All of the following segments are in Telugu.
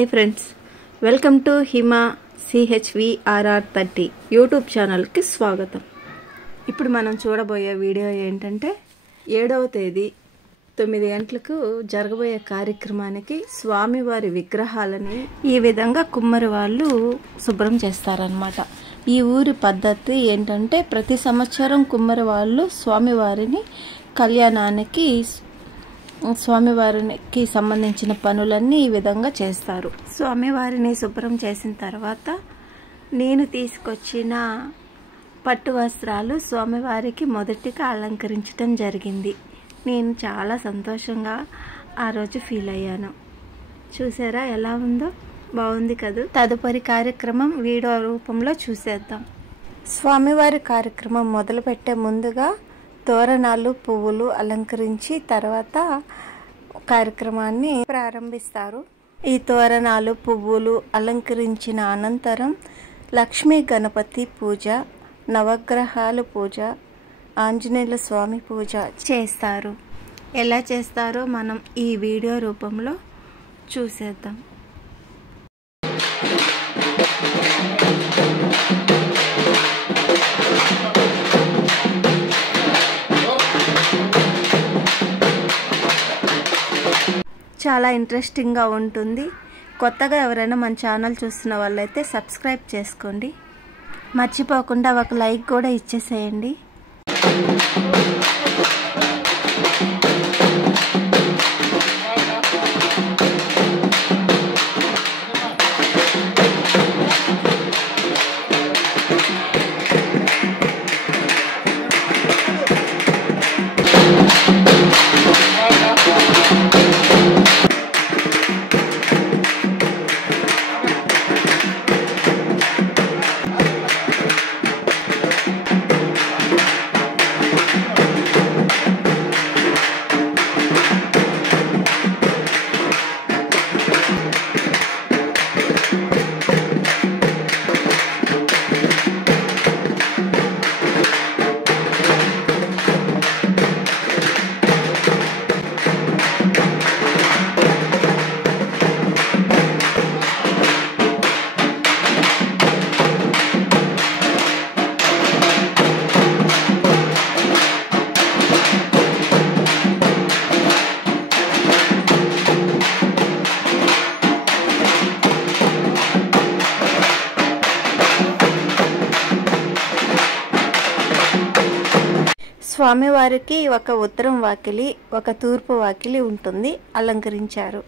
Hi friends, welcome to Hima CHVRR30 YouTube ఛానల్కి స్వాగతం. ఇప్పుడు మనం చూడబోయే వీడియో ఏంటంటే 7వ తేదీ 9 గంటలకు జరగబోయే కార్యక్రమానికి స్వామివారి విగ్రహాలని ఈ విధంగా కుమ్మరి వాళ్ళు శుభ్రం చేస్తారనమాట. ఈ ఊరి పద్ధతి ఏంటంటే ప్రతి సంవత్సరం కుమ్మరి వాళ్ళు స్వామివారిని కళ్యాణానికి స్వామివారికి సంబంధించిన పనులన్నీ ఈ విధంగా చేస్తారు. స్వామివారిని శుభ్రం చేసిన తర్వాత నేను తీసుకొచ్చిన పట్టు వస్త్రాలు స్వామివారికి మొదటిగా అలంకరించడం జరిగింది. నేను చాలా సంతోషంగా ఆ రోజు ఫీల్ అయ్యాను. చూసారా ఎలా ఉందో? బాగుంది కదా. తదుపరి కార్యక్రమం వీడియో రూపంలో చూసేద్దాం. స్వామివారి కార్యక్రమం మొదలుపెట్టే ముందుగా తోరణాలు పువ్వులు అలంకరించి తర్వాత కార్యక్రమాన్ని ప్రారంభిస్తారు. ఈ తోరణాలు పువ్వులు అలంకరించిన అనంతరం లక్ష్మీ గణపతి పూజ, నవగ్రహాలు పూజ, ఆంజనేయుల స్వామి పూజ చేస్తారు. ఎలా చేస్తారో మనం ఈ వీడియో రూపంలో చూసేద్దాం. చాలా ఇంట్రెస్టింగ్గా ఉంటుంది. కొత్తగా ఎవరైనా మన ఛానల్ చూస్తున్న వాళ్ళైతే సబ్స్క్రైబ్ చేసుకోండి. మర్చిపోకుండా ఒక లైక్ కూడా ఇచ్చేసేయండి. స్వామివారికి ఒక ఉత్తరం వాకిలి, ఒక తూర్పు వాకిలి ఉంటుంది, అలంకరించారు.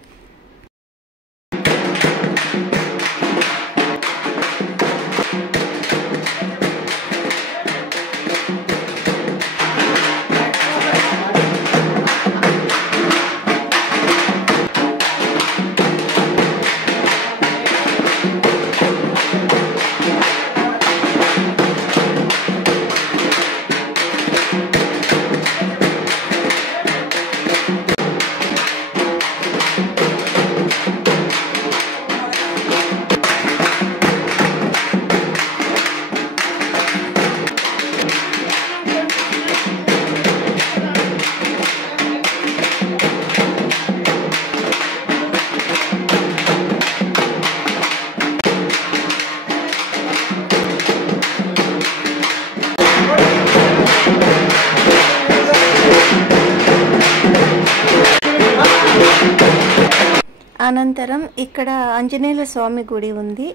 అనంతరం ఇక్కడ ఆంజనేయుల స్వామి గుడి ఉంది,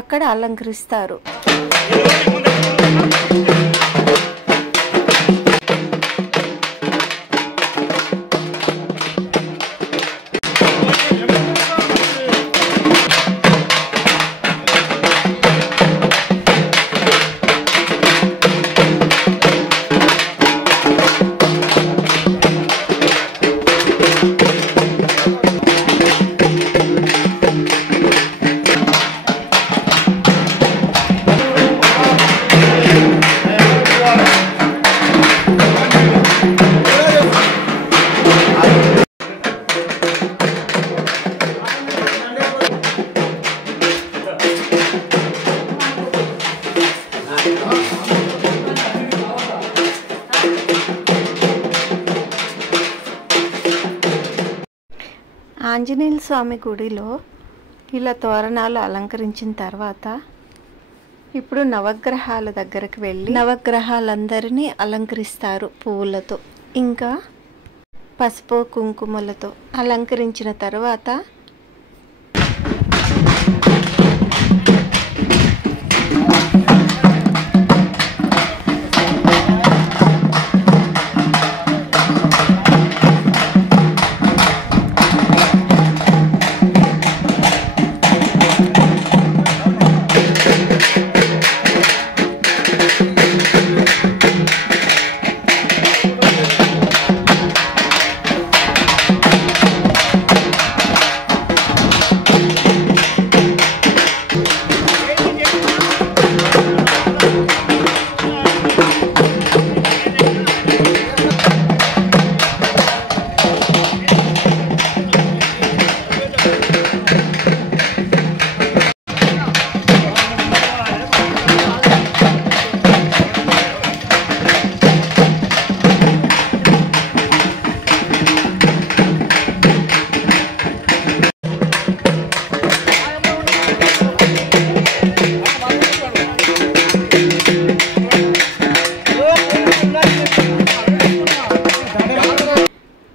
అక్కడ అలంకరిస్తారు. ఆంజనేయుల స్వామి గుడిలో ఇలా తోరణాలు అలంకరించిన తర్వాత ఇప్పుడు నవగ్రహాల దగ్గరికి వెళ్ళి నవగ్రహాలందరినీ అలంకరిస్తారు పువ్వులతో, ఇంకా పసుపు కుంకుమలతో అలంకరించిన తర్వాత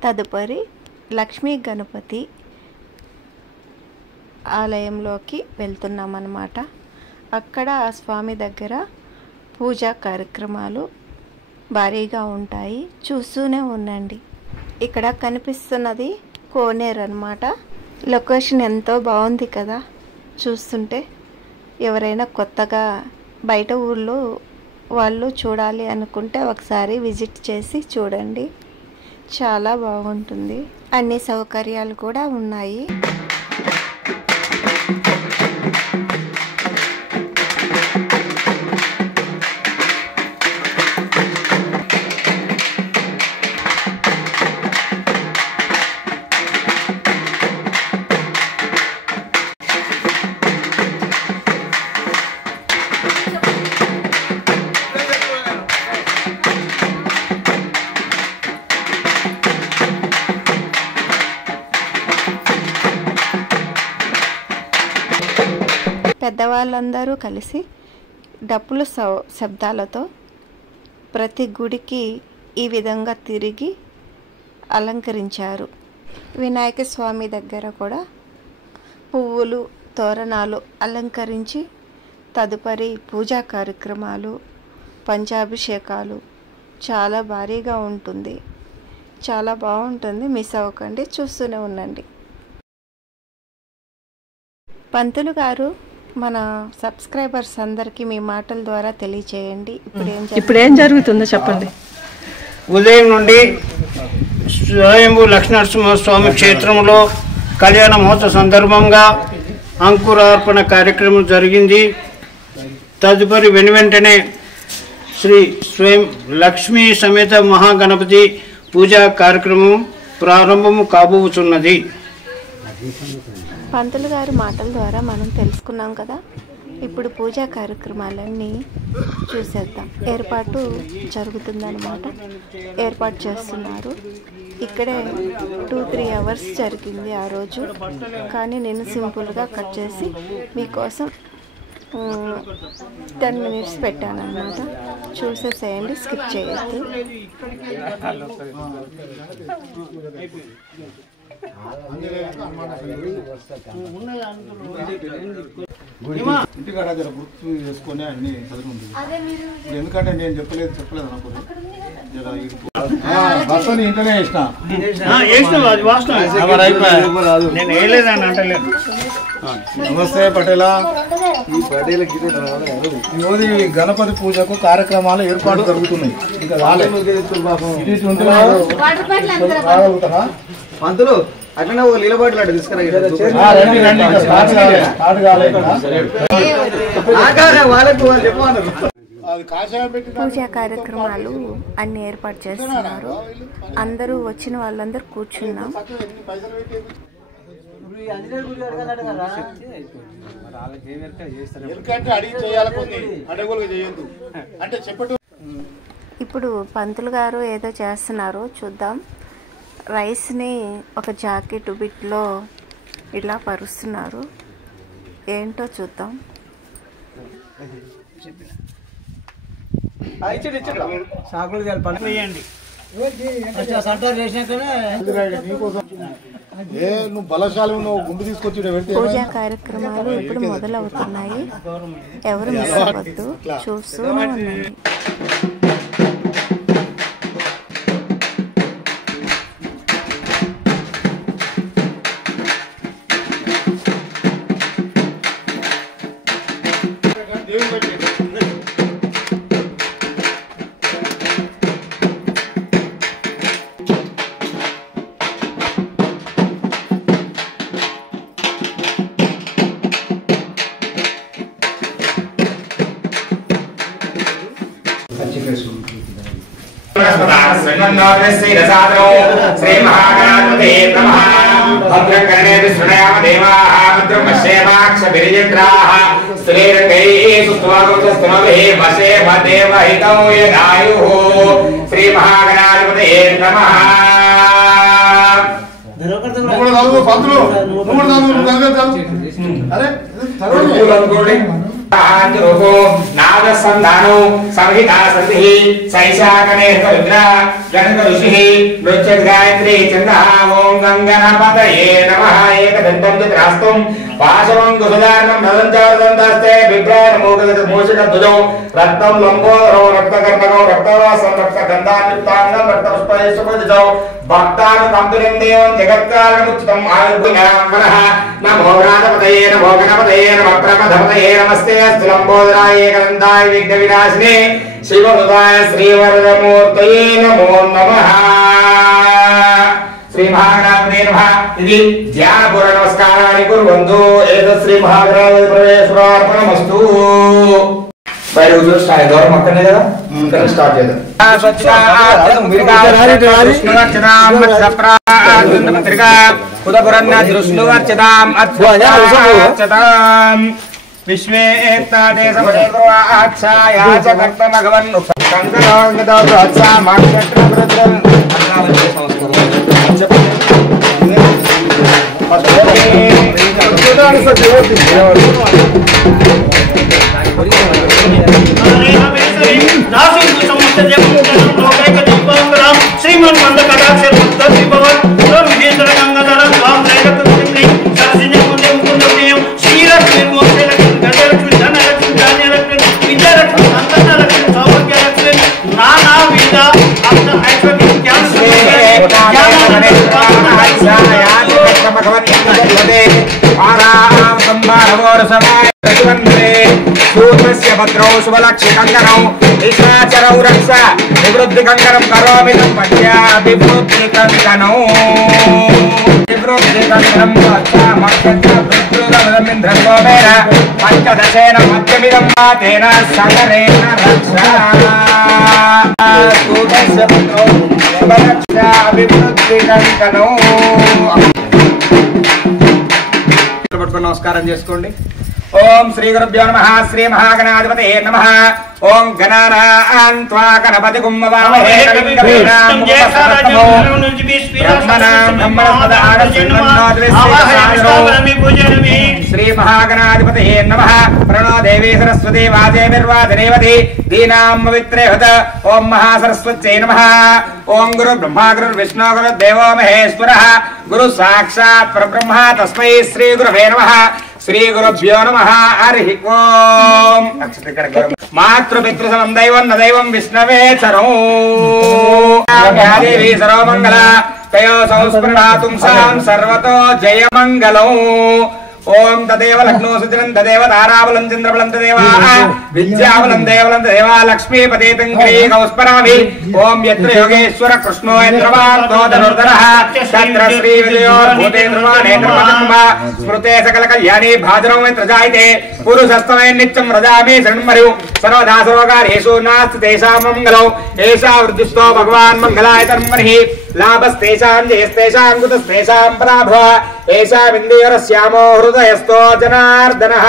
తదుపరి లక్ష్మీ గణపతి ఆలయంలోకి వెళ్తున్నాం అన్నమాట. అక్కడ ఆ స్వామి దగ్గర పూజా కార్యక్రమాలు భారీగా ఉంటాయి, చూస్తూనే ఉండండి. ఇక్కడ కనిపిస్తున్నది కోనేరు అన్నమాట. లొకేషన్ ఎంతో బాగుంది కదా చూస్తుంటే. ఎవరైనా కొత్తగా బయట ఊళ్ళో వాళ్ళు చూడాలి అనుకుంటే ఒకసారి విజిట్ చేసి చూడండి, చాలా బాగుంటుంది. అన్ని సౌకర్యాలు కూడా ఉన్నాయి. పెద్దవాళ్ళందరూ కలిసి డప్పుల శబ్దాలతో ప్రతి గుడికి ఈ విధంగా తిరిగి అలంకరించారు. వినాయక స్వామి దగ్గర కూడా పువ్వులు తోరణాలు అలంకరించి తదుపరి పూజా కార్యక్రమాలు పంచాభిషేకాలు చాలా భారీగా ఉంటుంది, చాలా బాగుంటుంది. మిస్ అవ్వకండి, చూస్తూనే ఉండండి. పంతులు గారు మన సబ్స్క్రైబర్స్ అందరికీ మీ మాటల ద్వారా తెలియచేయండి. ఇప్పుడు ఏం జరుగుతుందో చెప్పండి. ఉదయం నుండి స్వయంభూ లక్ష్మీనరసింహస్వామి క్షేత్రంలో కళ్యాణ మహోత్సవ సందర్భంగా అంకురార్పణ కార్యక్రమం జరిగింది. తదుపరి వెనువెంటనే శ్రీ స్వయం లక్ష్మీ సమేత మహాగణపతి పూజా కార్యక్రమం ప్రారంభము కాబోతున్నది. పంతులు గారి మాటల ద్వారా మనం తెలుసుకున్నాం కదా. ఇప్పుడు పూజా కార్యక్రమాలన్నీ చూసేద్దాం. ఏర్పాటు జరుగుతుందన్నమాట, ఏర్పాటు చేస్తున్నారు. ఇక్కడే 2-3 అవర్స్ జరిగింది ఆ రోజు, కానీ నేను సింపుల్గా కట్ చేసి మీకోసం 10 మినిట్స్ పెట్టాను అన్నమాట. చూసేసేయండి, స్కిప్ చేయొద్దు. ఇంటికాడ గుర్తు చేసుకొని అన్ని చదువుకుంటుంది. ఎందుకంటే నేను చెప్పలేదు అనుకోండి. బస్సుని ఇంటనే నమస్తే పటేలా. ఈరోజు గణపతి పూజకు కార్యక్రమాలు ఏర్పాటు జరుగుతున్నాయి. ఇంకా రాగలుగుతారా పంతులు? అట్లనే ఒక లీల బాటిల్ అట్లా తీసుకురా. పూజా కార్యక్రమాలు అన్ని ఏర్పాటు చేస్తున్నారు. అందరూ వచ్చిన వాళ్ళందరూ కూర్చున్నాం. ఇప్పుడు పంతులు గారు ఏదో చేస్తున్నారు, చూద్దాం. రైస్ని ఒక జాకెట్ బిట్లో ఇలా పరుస్తున్నారు. ఏంటో చూద్దాం. నువ్వు బలశాలి నువ్వు గుండు తీసుకొచ్చి పూజా కార్యక్రమాలు ఇప్పుడు మొదలవుతున్నాయి. ఎవరు మిస్ అవ్వద్దు, చూస్తూనే ఉండండి. श्री महागणाधिपते नमः। भद्रकर्णे विष्णुयाम देवाः भद्रं पश्येमाक्षभिर्यज्ञाः स्त्रीरङ्गैः सुस्वागतस्तनभिः वशेमदेवहितौ यदायुः। श्री महागणाधिपते नमः। नादसंधानो संहिता संधि सैशाकने रुद्रा गणक ऋषिः नृत्यत् गायत्री चन्दः। ओम गंगनापतये नमः। एकदन्तं चित्रास्तुं पाशवं कुसुदारणं नदञ्चावदन्तास्ते बिभ्राणमोगदमोषकध्वजौ रक्तं लम्बोदरो रक्तकर्णकौ रक्तवासं रक्तगन्धायुक्ताङ्गं रक्तपुष्पैश्वपदिजौ भक्तानुकम्पितं देवं जगत्कारणमुचितम् आयुर्गुणाम्बरः। नमो राधपतये नमो गणपतये नमः प्रमथपतये नमस्ते अस्तु लम्बोदराय एकदन्ताय विघ्नविनाशिने शिवसुताय श्रीवरदमूर्तये नमो नमः। श्री महागणाधिपते नमः। इति ध्यानपूर्व नमस्काराणि कुर्वन्तु। एतत् श्री महागणाधिपते प्रवेशोर्पणमस्तु। बैर उधर स्टार्ट दौर मक्कने जरा कर स्टार्ट చేద్దాం। విష్ణువర్చనాం మత్సప్రాంతపత్రికా ఉదపురన్న విష్ణువర్చనాం అద్భుతాం విశ్వే ఏతాదే సమదేవాచ్ఛాయా చ కర్తమగవన్ కంకణోగదోత్సా మాక్షత్రవృద్ధం అన్నావచే సంస్కృతం भद्रौ शुभलक्षिकङ्कणौ निशाचरौ रक्ष निवृत्तिकङ्कणं करोमि तं पञ्चाभिवृत्तिकङ्कणौ निवृत्तिकङ्कणं मक्षत्रमिन्द्रस्वमेन पञ्चदशेन मध्यमिदं तेन सकरेण रक्ष सूतस्य भद्रौ शुभलक्षाभिवृत्तिकङ्कणौ। नमस्कारं చేసుకోండి। ओम श्री गुरुभ्यो नमः। श्री महागणाधिपते नमः। ओम गणानां त्वा गणपतिगुं वामहे श्री महागणाधिपते नमः। प्रणो देवी सरस्वती वाजेर्वादेवती दीनां पवित्रे हुत। ओम महासरस्वत्यै नमः। ओम गुरु ब्रह्मा गुरु विष्णु गुरु देवो महेश्वरः गुरु साक्षात् परब्रह्म तस्मै श्री गुरवे नमः। श्री गुरुभ्यो नमः। हरि ओम। मातृपितृसमं दैवं न दैवं विष्णवे चरो देवी सर्वमङ्गला तयो संस्मृणातुं सां सर्वतो जयमङ्गलौ। ओम तदेव लग्नो सुदिनं तदेव ताराबलं चन्द्रबलं तदेव विद्याबलं देवलं तदेव लक्ष्मीपतेतं क्रीकौस्परामि। ओम यत्र योगेश्वर कृष्णो यत्रवान्तो धनुर्धरः तत्र श्रीविजयोर्भूतेन्द्रवानेन्द्रपदम्बा स्मृते सकलकल्याणी भाद्रौ यत्र जायते पुरुषस्तमे नित्यं व्रजामि शरणमरु सर्वदा सर्वकार्येषु नास्ति तेषां मङ्गलौ। एषा वृद्धिस्तो भगवान् मङ्गलाय तन्मनिः लाभस्तेषां जयस्तेषां कुतस्तेषां पराभव एषा विन्देवरस्यामो हृदयस्थो जनार्दनः।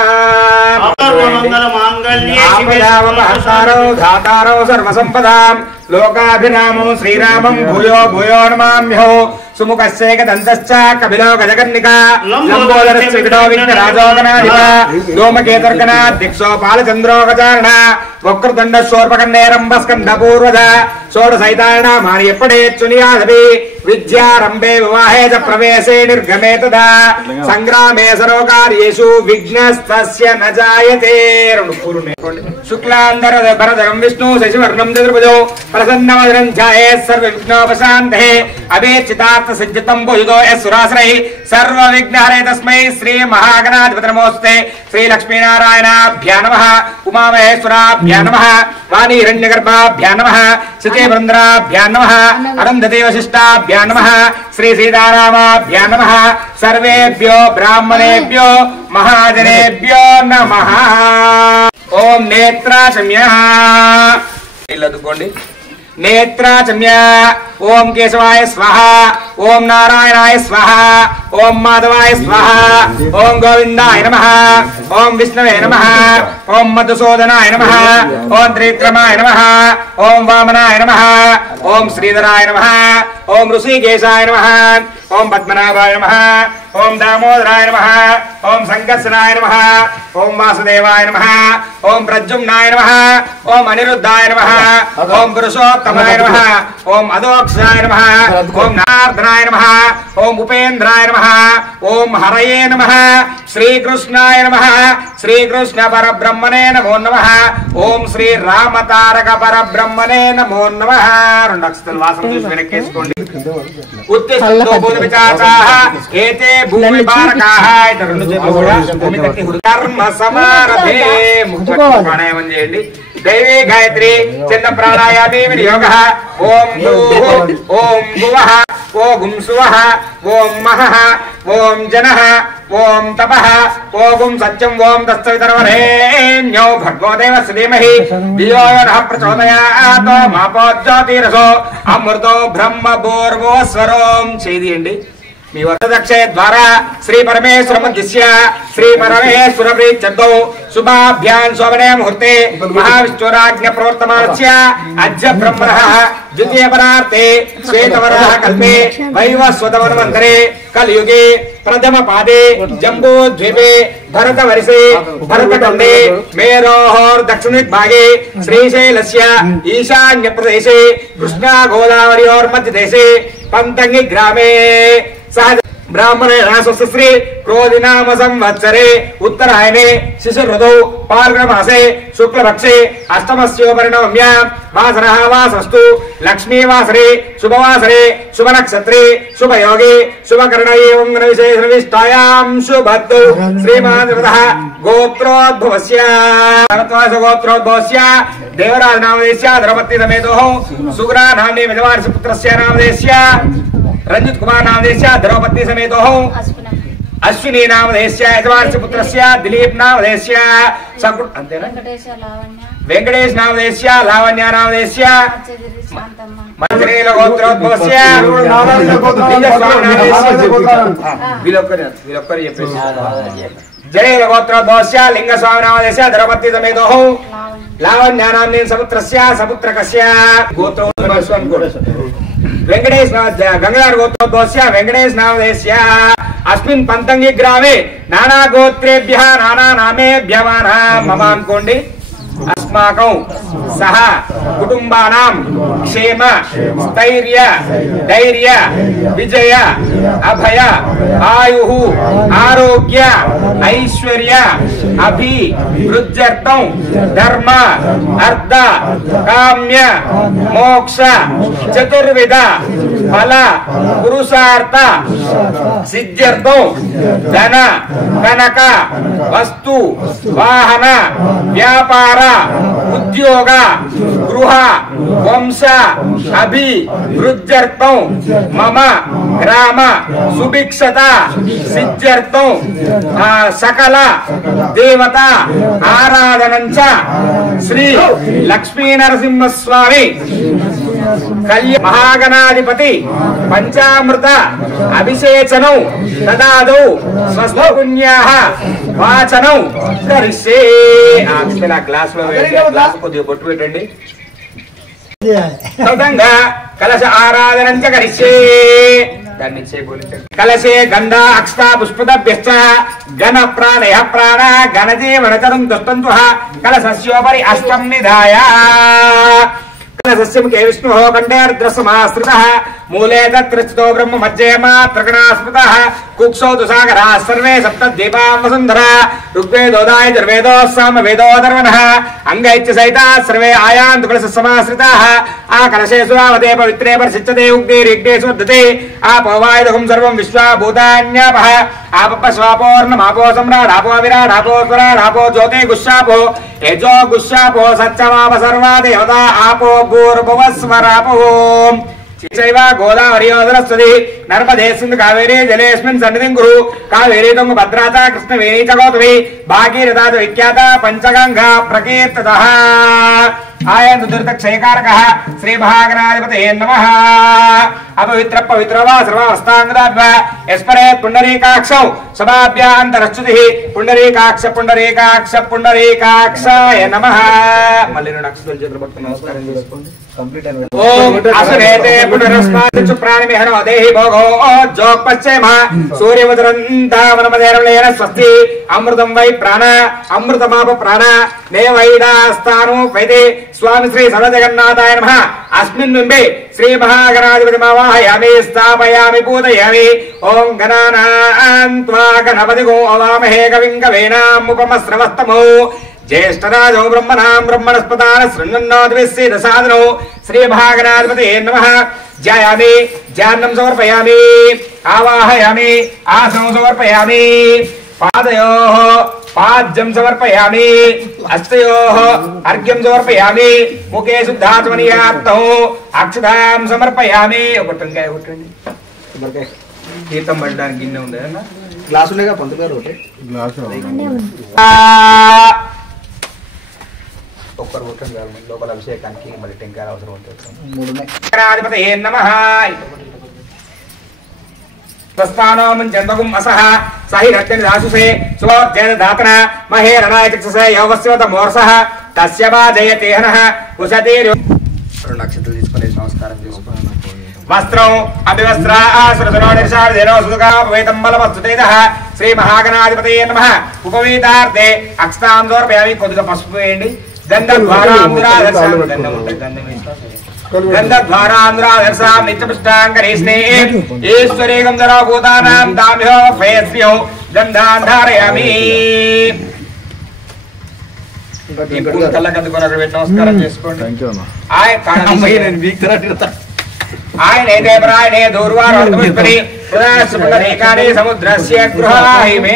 आपदावपहर्तारौ धातारौ सर्वसम्पदां लोकाभिरामो श्रीरामं भूयो भूयो नमाम्यहो। సుముఖస్యేక దంతశ్చ కపిలో గజకర్ణిక లంబోదరస్య విడో విఘ్నరాజోగణాధిప ధూమకేతుర్గణ దిక్షోపాలచంద్రోగచారణ వక్రతుండ శూర్పకర్ణేరంభస్కంధ పూర్వజ షోడశైతానామాని ఎప్పుడేచ్చునియాదవి విద్యారంభే వివాహే చ ప్రవేశే నిర్గమే తదా సంగ్రామే సర్వకార్యేషు విఘ్నస్తస్య న జాయతే. శుక్లాంధర భరధరం విష్ణు శశివర్ణం చతుర్భుజో ప్రసన్నవదనం ధ్యాయేత్ సర్వ విఘ్నోపశాంతే అవేర్చితార్థ సిద్ధితం భుజతో యస్సురాశ్రై సర్వ విఘ్నహరే తస్మై శ్రీ మహాగణాధిపతి నమోస్తే. శ్రీ లక్ష్మీనారాయణాభ్యా నమః ఉమామహేశ్వరాభ్యా నమః వాణీ హిరణ్యగర్భాభ్యా నమః శచీవృంద్రాభ్యా నమః అరుంధతీ వశిష్టాభ్యా నమః శ్రీ సీతారామాభ్యా నమః సర్వేభ్యో బ్రాహ్మణేభ్యో మహాజనేభ్యో నమః. ఓం నేత్రాశమ్య ఇల్లదుకోండి. నేత్రాచమ్య ఓం కేశవాయ స్వాహ ఓం నారాయణాయ స్వాహ ఓం మాధవాయ స్వాహ ఓం గోవిందాయ నమః ఓం విష్ణవే నమః ఓం మధుసూదనాయ నమః ఓం త్రివిక్రమాయ నమః ఓం వామనాయ నమః ఓం శ్రీధరాయ నమః ఓం ఋషికేశాయ నమః ఓం పద్మనాభాయ నమః ఓం దామోదరాయ నమః ఓం సంకర్షణాయ నమః ఓం వాసుదేవాయ నమః ఓం ప్రద్యుమ్నాయ నమః ఓం అనిరుద్ధాయ నమః ఓం పురుషోత్తమాయ నమః ఓం అదోక్షాయ నమః ఓం నార్దనాయ నమః ఓం ఉపేంద్రాయ నమః ఓం హరయే నమః శ్రీకృష్ణాయ నమః శ్రీకృష్ణ పరబ్రహ్మణే నమో నమః ఓం శ్రీ రామతారక పరబ్రహ్మణే నమో నమః. రెండు అక్షరాలు వాసన చూసి వెనక్కేసుకోండి. ఉత్తిష్టో భూమి విచాచాః ఏతే భూమి భారకాః. ఇతర రెండు చేతులు కూడా భూమి తట్టి కర్మ సమారభే ముఖ్య ప్రాణాయామం చేయండి. దైవీ గాయత్రి చిన్న ప్రాణాయామే వినియోగ. ఓం ఓం భువః ఓం సువః ఓం మహః ఓం జనః ఓం తపః ఓం సత్యం ఓం తత్సవితర్వరేణ్యో భర్గో దేవస్య ధీమహి ధియో యో నః ప్రచోదయాత్. మాపో జ్యోతిరసో అమృతో బ్రహ్మ పూర్వోస్వరం చేయండి. మీ వర్తదక్షే ద్వారా శ్రీ పరమేశ్వర మధ్యస్య శ్రీ పరమేశ్వర ప్రీత్యర్థో శుభాభ్యాం శోభనే ముహూర్తే మహావిష్ణురాజ్ఞ ప్రవర్తమానస్య అద్య బ్రహ్మణః ద్వితీయ పరార్తే శ్వేతవరాహ కల్పే వైవస్వతమన్వంతరే కలియుగే ప్రథమ పాదే జంబూ ద్వీపే భరతవర్షే భరతఖండే మేరోర్ దక్షిణదిగ్భాగే శ్రీశైలస్య ఈశాన్య ప్రదేశే కృష్ణా గోదావరియోర్మధ్యదేశే పంతంగి గ్రామే సహజ బ్రాహ్మణేన స్వస్తి క్రోధినామ సంవత్సరే ఉత్తరాయణే శిశిర్ఋతౌ పాల్గొనమాసే శుక్లపక్షే అష్టమస్యోపరిణమ్యాం వాసరః వాసస్తు లక్ష్మీవాసరే శుభవాసరే శుభనక్షత్రే శుభయోగే శుభకరణే విశేషవిష్టాయాం శుభత్తు. శ్రీమానృతః గోత్రోద్భవస్య గోత్రోద్భవస్య దేవరాజ నామదేశ్య ద్రౌపది సమేతో సుగ్రా నామ్నే యజమానస్య పుత్రస్య నామదేశ్య రంజిత్ కుమార్ నామదేశ్య ద్రౌపది సమేతో అశ్విని నామదేశ్య యజమానస్య పుత్రస్య దిలీప్ నామదేశ్య వెంకటేష్ నామదేశ్య లావణ్య నామదేశ్య మంత్రేల గోత్రోద్భవస్య వీళ్ళొక్కరు చెప్పేసి జరేల గోత్రోద్భవస్య లింగస్వామి నామదేశ్య ద్రౌపది సమేతో లావణ్య నామ్నే సముద్రస్య సముద్రకస్య గోత్రోద్భవస్య వెంకటేష్ గంగాధర గోత్రోద్భవస్య వెంకటేష్ నామదేశ్య అస్మిన్ పంతంగి గ్రామే నానా గోత్రేభ్య నానా నామేభ్యమాన మమ అనుకోండి. అస్మాకం సహ కుటుంబానాం క్షేమ స్థైర్య ధైర్య విజయ అభయ ఆయు ఆరోగ్య ఐశ్వర్య అభివృద్ధ్యర్థం ధర్మ అర్థ కామ్య మోక్ష చతుర్విధ ఫల పురుషార్థ సిద్ధ్యర్థం ధన కనక వస్తు వాహన వ్యాపార ఉద్యోగ గృహ వంశ అభివృద్ధ్యర్థం మమ గ్రామ సుభిక్షత సిద్ధ్యర్థం సకల దేవత ఆరాధనంచ శ్రీ లక్ష్మీ నరసింహస్వామి మహాగణాధిపతి పంచామృత అభిషేచనం తదాదౌ స్వస్వపుణ్యాః వాచనం కరిష్యే. గ్లాస్ లో కొద్దిగా బొట్టు పెట్టండి. తదంగా కలశ ఆరాధనంచ కరిష్యే. कलशे गंधा अक्षता पुष्पदभ्यश्च गण प्राणय प्राण गणजीवन तरुं दुष्टन्तुः कलशस्योपरि अष्टं निधाय कलशस्य मुखे विष्णुः कण्ठेर्द्रसमाश्रितः मूले तत्रिचितो ब्रह्म मध्ये मात्रगणास्मृतः कुक्षौ तु सागराः सर्वे सप्तद्वीपाः वसुन्धरा ऋग्वेदोदाय यजुर्वेदो सामवेदो अथर्वणः अङ्गैश्च सहिताः सर्वे आयान्तु कलशसमाश्रिताः आकलशेषु आवते पवित्रे परिषिच्यते उग्निरिग्नेषु वर्धते आपो वायुदुहं सर्वं विश्वा भूतान्यापः आपपश्वापोर्णमापो सम्राडापो विराडापो स्वराडापो ज्योते गुष्यापो यजो गुष्यापो सच्चमाप सर्वा देवता आपो भूर्भुवस्वरापो चैवा गोदावरी सरस्वती नर्मदे सिंधु कावेरी जलेस्मिन् सन्निधिं कुरु कावेरी तुंगभद्रा च कृष्णवेणी च गौतमी भागीरथा च विख्याता पंचगंगा प्रकीर्तितः आयन्तु दुरितक्षयकारकः श्री महागणाधिपतये नमः अपवित्र पवित्र वा सर्वावस्थाङ्गदाभ्य यस्परेत् पुण्डरीकाक्षौ सभाभ्यान्तरश्रुतिः पुण्डरीकाक्ष पुण्डरीकाक्ष पुण्डरीकाक्षाय नमः मल्ली नक्षत्र चंद्र भक्त नमस्कारं చేసుకోండి కంప్లీట్ అయిన ఓం అసురేతే పునరస్మాత్ ప్రాణిమేహనో దేహి భోగో జోక్ పశ్చేమ సూర్యవదరంతావనమదేరలేన స్వస్తి అమృతం వై ప్రాణ అమృతమాప ప్రాణ నే వైదాస్తాను వైదే स्वामी श्री सर्वजगन्नाथाय नमः अस्मिन् बिम्बे श्री महागणाधिपति मावाहयामि स्थापयामि पूजयामि ओं गणानां त्वा गणपतिगो अवामहे कविं कवीनामुपमस्रवस्तमो ज्येष्ठराजो ब्रह्मणां ब्रह्मणस्पतान शृण्वन्नोद्विश्येदसादनो श्री महागणाधिपतये नमः ध्यायामि ध्यानं समर्पयामि आवाहयामि आसनं समर्पयामि पादयोः पाद्यं समर्पयामि हस्तयोः अर्घ्यं समर्पयामि मुखे शुद्धाचमनीयार्तौ अक्षतां समर्पयामि ఒకటంకాయ కొట్టండి కొబ్బరికాయ తీర్థం పడడానికి గిన్నె ఉంది అన్న గ్లాస్ ఉండేగా పంతులు గారు ఒకటి గ్లాస్ ఒక్కరు కొట్టండి గారు లోపల అభిషేకానికి మళ్ళీ టెంకాయ అవసరం ఉంటుంది మూడు ఉన్నాయి గణాధిపతయే నమః प्रस्थानो मंचंदगुम असह सहि रत्यनि दासुसे सुवर्जन दातना महे रणय चक्षसे यवस्यवत मोर्सः तस्य बाजयते हनः उषति नक्षत्र తీసుకొని నమస్కారం చేసుకోండి వస్త్రం అభివస్త్ర ఆశ్రదనో నిర్షాదేనో సుదుగా ఉపవేతం బలవస్తుతేదః శ్రీ మహాగణాధిపతయే నమః ఉపవేతార్థే అక్షతాం దోర్పయామి కొద్దిగా పసుపు వేయండి గంధద్వారాంధ్రాదర్శనం గంధం ఉంటుంది గంధం వేసుకోండి गन्धद्वारांध्रादर्शां नित्यपुष्टाङ्गरेष्णे ईश्वरे गन्धरा भूतानां दाम्यो फयस्यो गन्धान् धारयामि नमस्कारं చేసుకోండి ఆయనే ప్రాయణే దూర్వారోర్ధముస్పరి పురాసుపుండరీకాని సముద్రస్య గృహాయి మే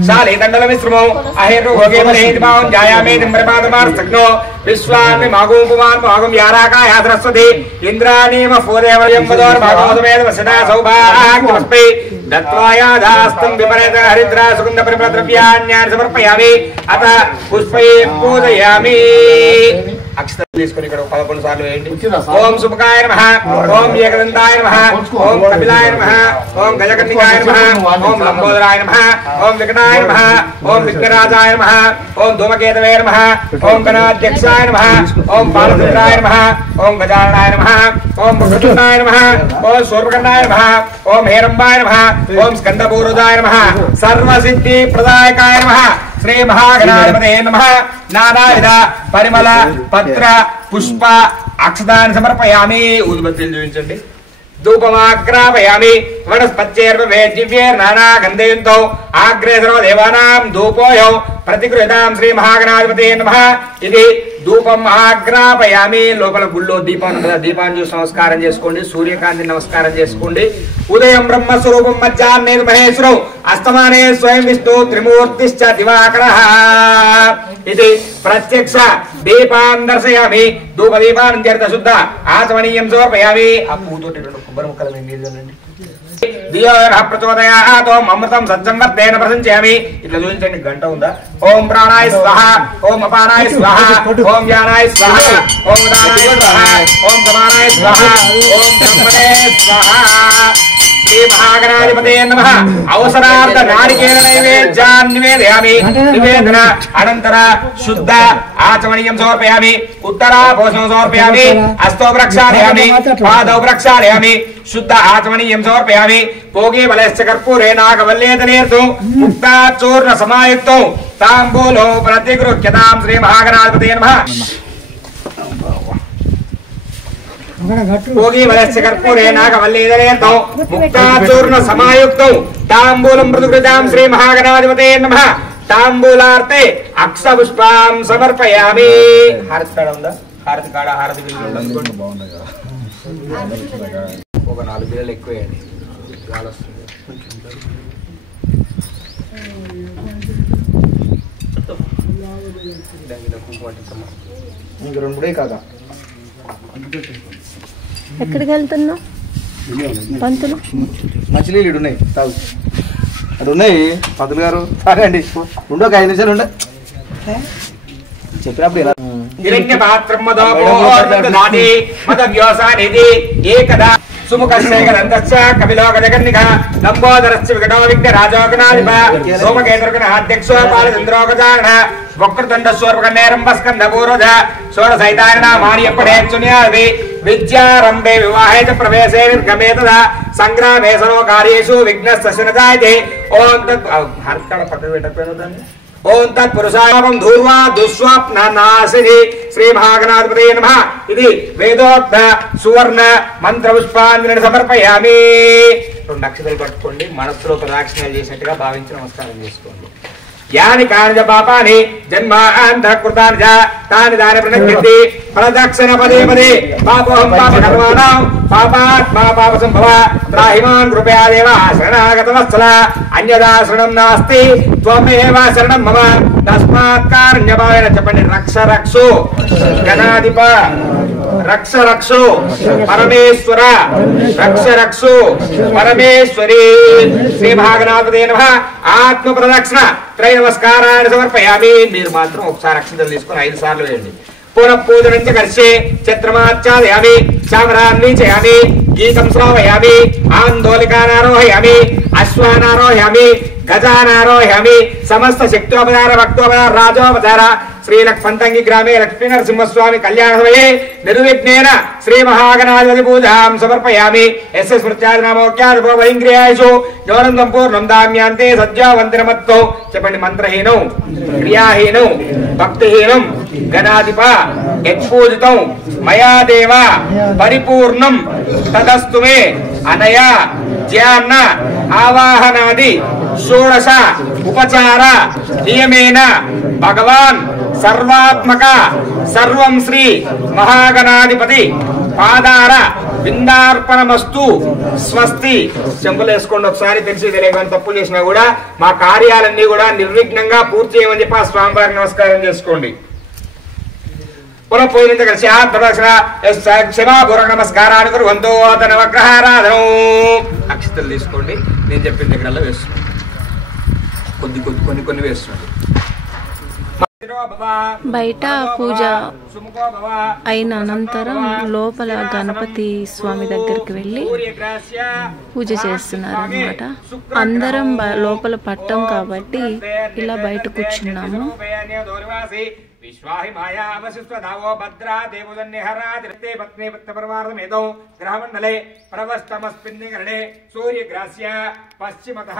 शाले दंडल विश्रमो अहेरु भोगे मनेति पावं जायामे दिम्रपादमार्सग्नो विश्वामि मागुपुमान् मागुं याराकाय सरस्वती इन्द्राणीम फूदेवयं वदोर भागवतमेद वसदा सौभाग्यमस्मै दत्वाया दास्तं विपरीत हरिद्रा सुगन्ध परिमलद्रव्याण्यानि समर्पयामि अथ पुष्पै पूजयामि अक्षत తీసుకొని ఇక్కడ 11 సార్లు వేయండి ఓం సుభకాయ నమః ఓం ఏకదంతాయ నమః ఓం కపిలాయ నమః ఓం గజకర్ణికాయ నమః ఓం లంబోదరాయ నమః ఓం వికటాయ నమః ఓం విఘ్నరాజాయ నమః ఓం ధూమకేతవే నమః ఓం గణాధ్యక్షాయ నమః ఓం బాలచంద్రాయ నమః ఓం గజాననాయ నమః ఓం మృగచుండాయ నమః ఓం శూర్పకర్ణాయ నమః ఓం హేరంబాయ నమః ఓం స్కందపూర్వదాయ నమః సర్వసిద్ధి ప్రదాయకాయ నమః श्री महागणाधिपतये नमः नानाविध परिमल पत्र पुष्प अक्षतानि समर्पयामि ऊदबत्तिनि చూపించండి धूपमाग्रापयामि वनस्पत्यैर्वेद्यैर्नाना गन्धयुक्तौ आग्रे सर्वदेवानां धूपोऽयौ प्रतिगृहीतां श्री महागणाधिपतये नमः इति धूपं आग्रापयामि లోపల గుళ్ళో దీపం ఉంటుంది దీపాన్ని చూసి నమస్కారం చేసుకోండి సూర్యకాంతి నమస్కారం చేసుకోండి ఉదయం బ్రహ్మ స్వరూపం మధ్యాహ్నే మహేశ్వరౌ అస్తమానే స్వయం విష్ణు త్రిమూర్తిశ్చ దివాకరః ఇది ప్రత్యక్ష దీపాన్ దర్శయామి ధూప దీపాన్ తీర్థ శుద్ధ ఆచమనీయం సమర్పయామి ఆ పూతోటి రెండు కొబ్బరి ముక్కల మీద నీళ్ళు చల్లండి దియోరః ప్రచోదయాత్ ఓం అమృతం సజ్జంవర్తేన ప్రసంచయామి ఇట్లా చూపించండి గంట ఉందా ఓం ప్రాణాయ స్వాహ ఓం అపానాయ స్వాహ ఓం జ్ఞానాయ స్వాహ ఓం ఉదానాయ స్వాహ ఓం సమానాయ స్వాహ ఓం బ్రహ్మణే స్వాహ శ్రీ మహాగణాధిపతే నమః అవసరార్థ నారికేల నైవేద్యాన్ని నివేదయామి నివేదన అనంతర శుద్ధ ఆచమనీయం సమర్పయామి ఉత్తరా భోజనం సమర్పయామి హస్తో ప్రక్షాళయామి పాదౌ ప్రక్షాళయామి శుద్ధ ఆచమనీయం సమర్పయామి భోగే బలశ్చ కర్పూరే నాగవల్లేదనేర్తో ముక్తాచూర్ణ సమాయుక్తం తాంబూలో ప్రతిగృహ్యతాం శ్రీ మహాగణాధిపతే నమః భోగి వలస్య కర్పూరే నాగవల్లీదనేర్తో ముక్తాచూర్ణ సమాయుక్తం తాంబూలం ప్రతిగృహ్యతాం శ్రీ మహాగణాధిపతే నమః తాంబూలార్తే అక్షపుష్పాం సమర్పయామి. హారతి కాడ ఉందా? హారతి కాడ హారతి బిల్లు ఒక 4 బిల్లలు ఎక్కువ వేయండి. ఇంక 2 మూడే కాదా? ఎక్కడికి వెళ్తున్నావు పంతులు? మంచినీళ్ళు ఇటు ఉన్నాయి, తాగు. అటు ఉన్నాయి పంతులు గారు. సరే అండి, ఉండు ఒక 5 నిమిషాలు ఉండే చెప్పినప్పుడు ఎలా హిరణ్య పాత్రం మద వ్యోసానిధి ఏకదా సుముఖశేఖరంతశ్చ కపిలోకజగన్నిక లంబోదరశ్చ వికటో విఘ్న రాజోగనాధిప సోమకేతుర్గణ అధ్యక్షో పాలచంద్రోగజారణ వక్రతుండ స్వర్పకన్నేరంబస్కంద పూర్వజ షోడశైతాయన మారియప్పడేచ్చున్యాది విద్యారంభే వివాహే చ ప్రవేశే నిర్గమే తదా సంగ్రామే సర్వకార్యేషు విఘ్నస్య జాయతే. ఓం తత్ హర్కణ పక్కన పెట్టకపోయినా ఓం తత్పురుషాయం ధూర్వా దుస్వప్నాశిని శ్రీ మహాగణాధిపతే నమః. ఇది వేదోక్త సువర్ణ మంత్ర పుష్పాంజలిని సమర్పయామి. 2 అక్షతలు పట్టుకోండి, మనస్సులో ప్రదక్షిణలు చేసినట్టుగా భావించి నమస్కారం చేసుకోండి. యాని కాని పాపాని జన్మాంతఃకృతాని చ తాని దాని ప్రణశ్యంతి ప్రదక్షిణ పదే పదే పాపోహం పాపకర్మాణం పాపాత్మా పాపసంభవ త్రాహిమాన్ కృపయా దేవ శరణాగతవత్సల అన్యదా శరణం నాస్తి త్వమేవ శరణం మమ తస్మాత్ కారుణ్యభావేన. చెప్పండి. రక్ష రక్షో గణాధిప రక్ష రక్షో పరమేశ్వర రక్ష రక్షో పరమేశ్వరి. శ్రీ మహాగణాధిపతే నమః. ఆత్మ ప్రదక్షిణ త్రయ నమస్కారాన్ని సమర్పయామి. మీరు మాత్రం ఒకసారి అక్షతలు తీసుకొని 5 సార్లు వేయండి. పునః పూజనం చ కరిష్యే ఛత్రమాచ్ఛాదయామి చామరాన్వీచయామి గీతం శ్రావయామి ఆందోళికానారోహయామి అశ్వానారోహయామి గజానారోహయామి సమస్త శక్తోపచార భక్తోపచార రాజోపచార శ్రీలక్ష్మంతంగి గ్రామే లక్ష్మీ నరసింహస్వామి కళ్యాణ సమయే నిర్విఘ్నేన శ్రీ మహాగణాధిపతి పూజాం సమర్పయామి. ఎస్ స్మృత్యాదినామోక్యాదిభోవైంద్రియాయసు యోనందం పూర్ణం దామ్యాంతే సజ్జావంతినమత్తో. చెప్పండి. మంత్రహీనం క్రియాహీనం భక్తిహీనం గణాధిప యత్పూజితం మయా దేవ పరిపూర్ణం తదస్తు మే అనయా ధ్యాన ఆవాహనాది షోడశ ఉపచార నియమేన భగవాన్ సర్వాత్మక సర్వం శ్రీ మహాగణాధిపతి పాదార విందార్పణమస్తు. స్వస్తి. చెంబులు వేసుకోండి ఒకసారి. తెలిసి తెలియని తప్పులు చేసినా కూడా మా కార్యాలన్నీ కూడా నిర్విఘ్నంగా పూర్తి చేయమని చెప్పి ఆ స్వామివారికి నమస్కారం చేసుకోండి. పునఃపూజన కలిసి క్షమాపూర్వక నమస్కారాన్ని కుర్వంతో నవగ్రహారాధనం. అక్షతలు తీసుకోండి. నేను చెప్పిన దగ్గర వేస్తున్నాను. కొన్ని వేస్తున్నాను. బయట పూజ అయిన అనంతరం లోపల గణపతి స్వామి దగ్గరికి వెళ్ళి పూజ చేస్తున్నారు అన్నమాట. అందరం లోపల పట్టం కాబట్టి ఇలా బయట కూర్చున్నాము. విశ్వాహి మాయా అవశిష్టావో భద్రా దేవదన్యహరాదిరతే పత్ని పత్నపరవార్ధమేదో గ్రహమండలే ప్రవష్టమస్మిన్నిగరణే సూర్యగ్రాస్య పశ్చిమతః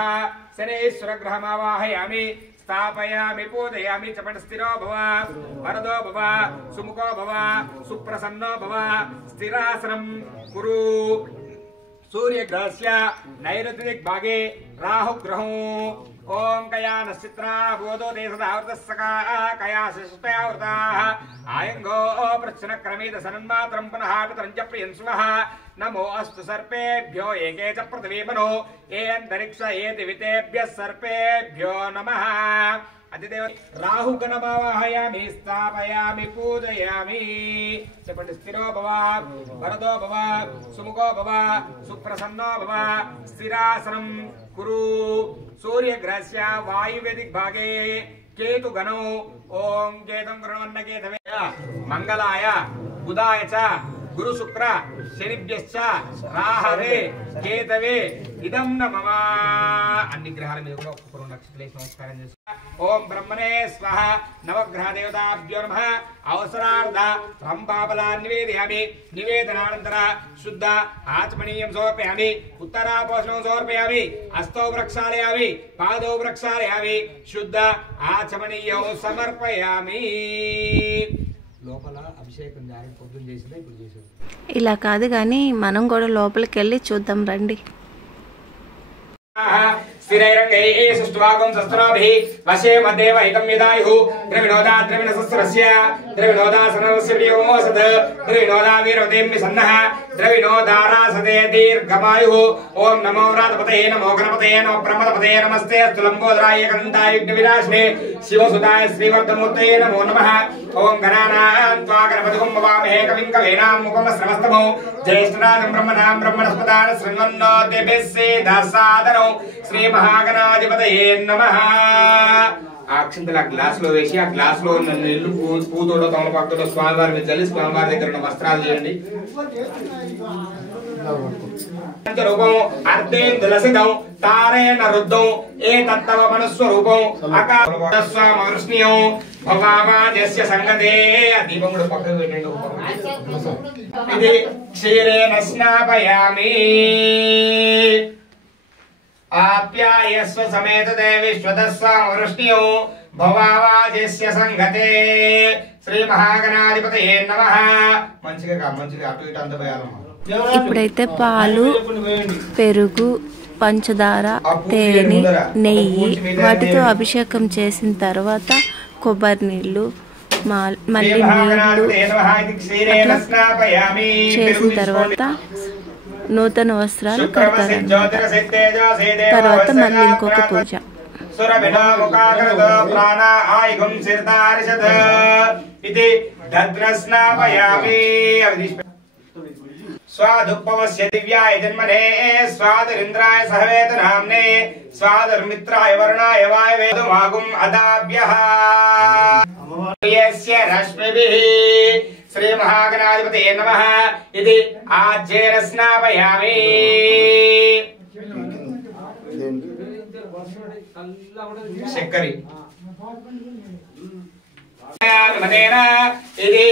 శనేశ్వర గ్రహమావాహయామి స్థాపయామి పూజయామి. చెప్పండి. స్థిరో భవ వరదో భవ సుముఖో భవ సుప్రసన్నో భవ స్థిరాసనం కురు. సూర్యగ్రహస్య నైరుతి దిగ్భాగే రాహుగ్రహం. ఓం కయా నక్షత్రా బోధో దేశదావృతస్సకా కయా శిష్టయావృతాః ఆయంగో ప్రశ్న క్రమేద సన్మాత్రం పునః పితరం చ ప్రియం స్వః. నమో అస్తు సర్పేభ్యో ఏకే చ పృథివీమనో ఏ అంతరిక్ష ఏ దివితేభ్యః సర్పేభ్యో నమః. అతిదేవ రాహుగణమావాహయామి స్థాపయామి పూజయామి. చెప్పండి. స్థిరో భవ వరదో భవ సుముఖో భవ సుప్రసన్నో భవ స్థిరాసనం కురు. సూర్యగ్రహస్య వాయువేదిక్ భాగే కేతు గణో. ఓం కేతం గృహవన్న కేతవే మంగళాయ బుధాయ చ గురు శుక్ర శనిభ్యశ్చ రాహవే కేతవే ఇదం నమః. అన్ని గ్రహాల మీద కూడా ఒక్కొక్క 2 నక్షత్రాలు నమస్కారం చేస్తాం. ఓం బ్రహ్మణే స్వః నవగ్రహ దేవతాభ్యో నమః. అవసరార్థ బ్రహ్మాబలాన్ని నివేదయామి. నివేదనానంతర శుద్ధ ఆచమనీయం సమర్పయామి. ఉత్తరాపోషణం సమర్పయామి. హస్తౌ ప్రక్షాళయామి. పాదౌ ప్రక్షాళయామి. శుద్ధ ఆచమనీయం సమర్పయామి. లోపల అభిషేకం జారి పొద్దున చేసిందా ఇప్పుడు చేసేది ఇలా కాదు కానీ మనం కూడా లోపలికి వెళ్ళి చూద్దాం రండి. స్థిరైరంగైః సుష్ఠువాగం శస్త్రాభిః వశే మధ్యేవ ఐకం యదాయుః ద్రవిణోదా ద్రవిణసస్రస్య ద్రవిణోదాసనస్య ప్రియోమోసత్ ద్రవిణోదా వీరవదేమ్మి సన్నః ద్రవిణోదారాసతే దీర్ఘమాయుః. ఓం నమో వ్రాతపతయే నమో గణపతయే నమో బ్రహ్మపతయే నమస్తే అస్తు లంబోదరాయ గంధాయ విఘ్నవినాశినే శివసుతాయ శ్రీవర్ధమూర్తయే నమో నమః. ఓం గణానాం త్వా గణపతిం భవామహే కవిం కవీనాం ఉపమశ్రవస్తమో జ్యేష్ఠరాజం బ్రహ్మణాం బ్రహ్మణస్పదాన శృణ్వన్నోతిభిస్సేదసాదనో శ్రీ మహాగణాధిపతయే నమః. ఆ అక్షింతలు ఆ గ్లాస్ లో వేసి ఆ గ్లాస్ లో ఉన్న నీళ్లు పూతోడో తమలపాకుతో స్వామివారి మీద చల్లి స్వామివారి దగ్గర ఉన్న వస్త్రాలు చేయండి. రూపం అర్ధేందులసితం తారేణ రుద్ధం ఏ తత్తవ మనస్వరూపం అకాస్వామృష్ణ్యం భవామాజస్య సంగతే. ఆ దీపం కూడా పక్కకు పెట్టండి. ఇది క్షీరేణ స్నాపయామి. ఆప్యాయస్వ సమేత దేవిశ్వతస్వామృష్ణ్యం భవావాజస్య సంగతే. శ్రీ మహాగణాధిపతయే నమః. మంచిగా అటు ఇటు అంత పోయాలమ్మా. ఇప్పుడైతే పాలు, పెరుగు, పంచదార, తేనె, నెయ్యి వాటితో అభిషేకం చేసిన తర్వాత కొబ్బరి నీళ్ళు, మళ్ళీ నీళ్ళు చేసిన తర్వాత నూతన వస్త్రాలు కడతారు. తర్వాత మళ్ళీ ఇంకొక పూజ. స్వాదుపవస్య దివ్యాయ జన్మనే స్వాదరింద్రాయ సహవేత నామ్నే స్వాదర్మిత్రాయ వరుణాయ వాయవేదమాగుం అదాభ్యః యస్య రశ్మిభిః. శ్రీ మహాగణాధిపతయే నమః. ఇది ఆజ్యేన స్నాపయామి. చక్కరి ఇది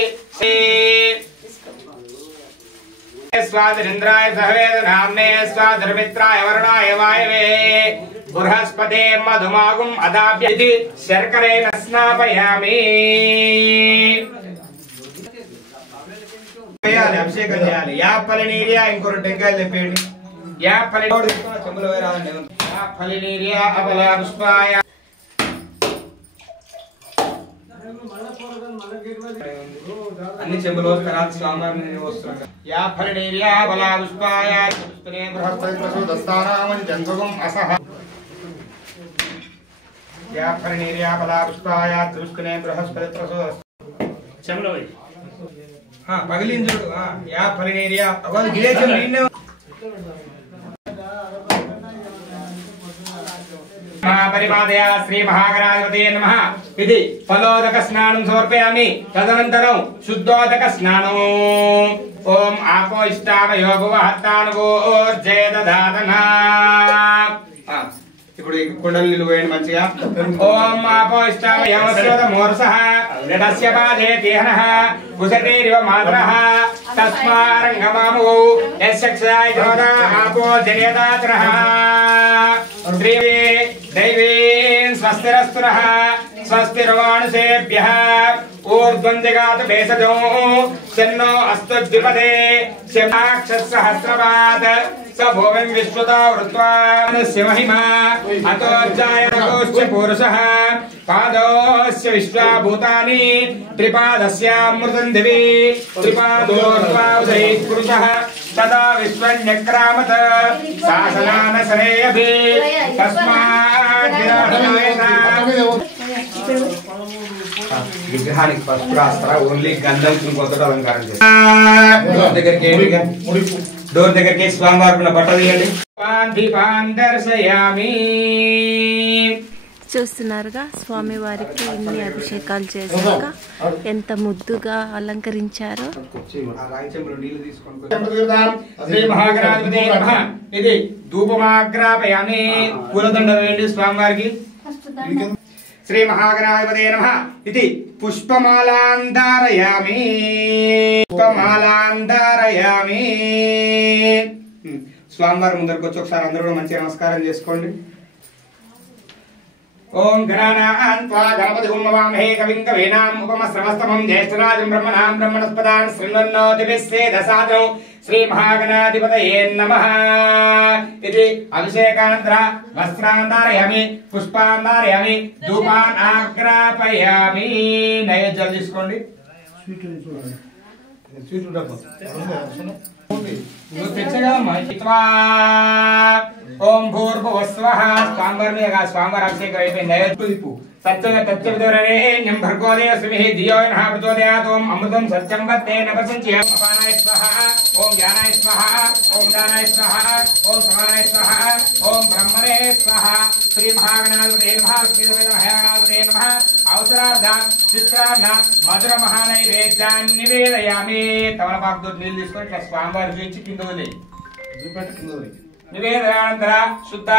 స్వాదరింద్రాయ సహవేద నామ్నే స్వాదర్మిత్రాయ వరుణాయ వాయవే బృహస్పతే మధుమాగుం అదాభ్య. ఇది శర్కరేణ స్నాపయామి. అభిషేకం చేయాలి. యాపలి నీరియా ఇంకో 2 టెంకాయలు తెప్పేయండి. యాపలి చెంబులో రాదండి. యాపలి నీరియా అబలా పుష్పాయ. అన్ని చెంబులు తర్వాత స్వామివారిని వస్తున్నాం. యాపలి నీరియా అబలా పుష్పాయ పుష్పనే బృహస్పతి ప్రసూదస్థానామని జంగం అసహ. యాపలి నీరియా అబలా పుష్పాయ పుష్పనే బృహస్పతి ప్రసూద చెంబులో పగిలించుడు. యా ఫలినేరియా పరిపాదయ. శ్రీ మహాగణాధిపతయే నమః. ఇది ఫలోదక స్నానం సమర్పయామి. తదనంతరం శుద్ధోదక స్నానం. ఓం ఆపో ఇష్టామయో భువహత్తానుభూర్జేదధాతనా. ఇప్పుడు కుండలు నీళ్ళు పోయండి మంచిగా. ఓం ఆపో ఇష్టామయోమస్యోదమోర్సః తస్య పాదే తీహనః కుశతేరివ మాతరః తస్మారంగమామో యస్యక్షాయ జోదా ఆపో జనేదాతరః. శ్రీ దైవీం స్వస్తిరస్తునః స్వస్తిర్వాణుషేభ్యః. ఊర్ధ్వం జగాతు భేషజో శన్నో అస్తు ద్విపదే శమాక్షసహస్రపాత్ స భూమిం విశ్వతో వృత్వా మహిమా అతో జాయతోశ్చ పురుషః పాదోస్య విశ్వాభూతాని త్రిపాదస్యామృతం దివి త్రిపాదోర్వాదైః పురుషః తదా విశ్వన్యక్రామత శాసనాన శ్రేయభి తస్మాత్ విగ్రహానికి పసుపు రాస్తారా? ఓన్లీ గంధం కుంకుమతో అలంకారం చేస్తారు. డోర్ దగ్గరికి స్వామివారికి బట్టలు తీయండి. దర్శయామి. చూస్తున్నారుగా స్వామివారికి ఇన్ని అభిషేకాలు చేశాక ఎంత ముద్దుగా అలంకరించారో. శ్రీ మహాగణాధిపతే నమః. ఇది ధూపమాగ్రాపయామి. పూలదండ వేయండి స్వామివారికి. శ్రీ మహాగణాధిపతే నమః. ఇది పుష్పమాలాంధారయామి. పుష్పమాలాంధారయామి. స్వామివారి ముందరికి వచ్చి ఒకసారి అందరూ కూడా మంచిగా నమస్కారం చేసుకోండి. ఓం గణానాన్త్వా గణపతిం నమామహే కవిం కవీనాం ఉపమశ్రవస్తమం జ్యేష్ఠరాజం బ్రహ్మణాం బ్రహ్మణస్పదాన్ శృణ్వన్నోతిభిస్సేదసాదౌ శ్రీ మహాగణాధిపతయే నమః. ఇది అభిషేకానంతర వస్త్రాంధారయామి, పుష్పాంధారయామి, ధూపాన్ ఆగ్రాపయామి. నైవేద్యాలు తీసుకోండి. ఓం భూర్భువస్వః. స్వామివారి అభిషేకం అయిపోయింది. సత్యం భర్గోదయ సుమి ధియో నః ప్రచోదయాత్. ఓం అమృతం సత్యం వత్తేన వసంత్య. అపానాయ స్వః. ఓం జ్ఞానాయ స్వః. ఓం దానాయ స్వః. ఓం సమానాయ స్వః. ఓం బ్రహ్మణే స్వః. శ్రీ మహాగణాధిపతే నమః. శ్రీ మహాగణాధిపతే నమః. అవసరార్థ చిత్రాన్న మధుర మహానైవేద్యాన్ని నివేదయామి. తమలపాకుతో నీళ్ళు తీసుకొని ఇట్లా స్వామివారి చూపించి కింద వదిలేయి. నివేదనానంతర శుద్ధ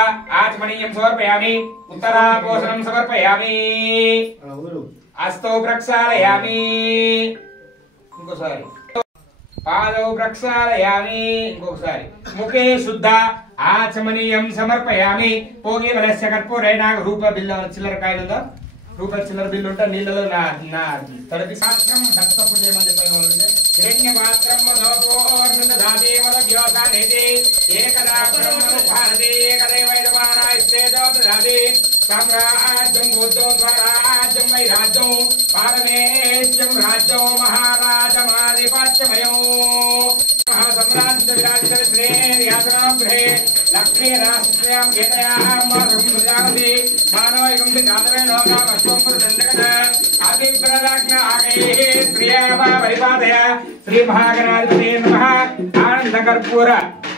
ఆచమనీయం సమర్పయామి. ఉత్తరాపోషణం సమర్పయామి. హస్తౌ ప్రక్షాళయామి. ఇంకోసారి పాదౌ ప్రక్షాళయామి. ఇంకొకసారి ముఖే శుద్ధ ఆచమనీయం సమర్పయామి. పోగి వలస్య కర్పూరేణ. రూప బిల్ల చిల్లరకాయలు ఉందా? రూపాయల చిల్లర బిల్లు ఉంటే నీళ్ళలో నా తడిపి శాస్త్రం దత్తపుడు చేయమని చెప్పాలి. హిరణ్య పాత్రం ఏకదా భారతి ఏకదైవైదమానాయిస్తేజోదధాతి సామ్రాజ్యం బుద్ధం స్వరాజ్యం వైరాజ్యం పారమేశ్యం రాజ్యం మహారాజమాధిపత్యమయం మహాసమ్రాజ్య విరాజశ్రీ యాతనాగృహే లక్ష్మీ రాష్ట్రయాం గీతయాం మాధుంభుజాంతి మానవయుగం జాతవే లోకామశ్వం పురుషంజగత అభిప్రదాజ్ఞ ఆగైః శ్రీయామా పరిపాదయ. శ్రీ మహాగణాధిపతే నమః. ఆనంద కర్పూర